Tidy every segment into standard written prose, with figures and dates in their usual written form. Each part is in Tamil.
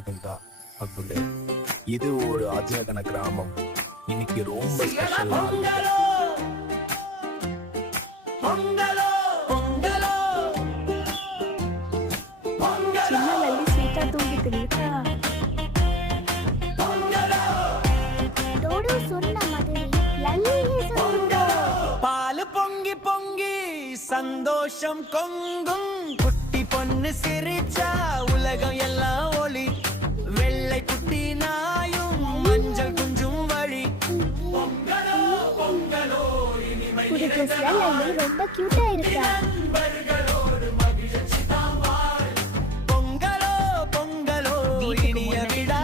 இருந்தா அகுலே. இது ஒரு அஜகன கிராமம். இன்னைக்கு ரொம்ப ஸ்பெஷலா சின்ன லல்லி ஸ்வீட்டா தூங்கிட்டு இருக்கா. டோடோ சொன்ன மாதிரி லல்லியே சொல்லுங்க. பால் பொங்கி பொங்கி சந்தோஷம் கொங்கும். குட்டி பொண்ணு சிரிச்சா உலகம் எல்லாம் ஒளி. வெள்ளை குட்டி நாயும் மஞ்சள் குஞ்சும் வழி. புது ட்ரெஸ்ல லல்லி ரொம்ப கியூட்டா இருக்கா. பொங்கலோ பொங்கலோ இனிய விழா.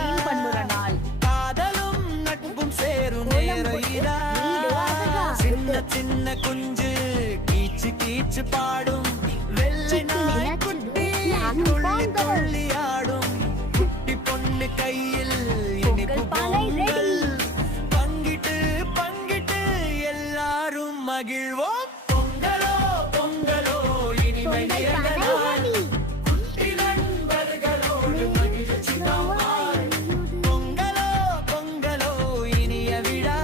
காதலும் நட்பும் சேரும் நேரம் இதா. சின்ன சின்ன குஞ்சு கீச்சு கீச்சு பாடும். வெள்ளை நாய் குட்டி துள்ளி துள்ளி ஆடும். குட்டி பொண்ணு கையில் இனிப்பு பொங்கல். பங்கிட்டு பங்கிட்டு எல்லாரும் மகிழ்வோம். பொங்கலோ பொங்கலோ இனிமை நிறைந்த நாள். குட்டி நண்பர்களோடு மகிழ்ச்சி தான். பொங்கலோ பொங்கலோ இனிய விழா.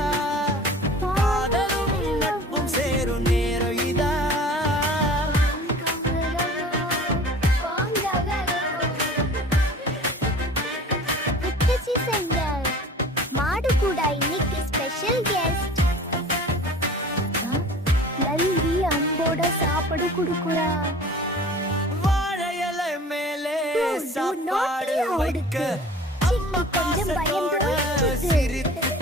காதலும் நட்பும் சேரும் நேரம் இதா. மாடு கூட இன்னைக்கு ஸ்பெஷல் கெஸ்ட். லல்லி அம்போட சாப்பாடு குடுக்குறா. வாழை இலை மேலே சாப்பாடு வைக்க அம்மா கொஞ்சம் பயந்து பாசத்தோட சிரித்து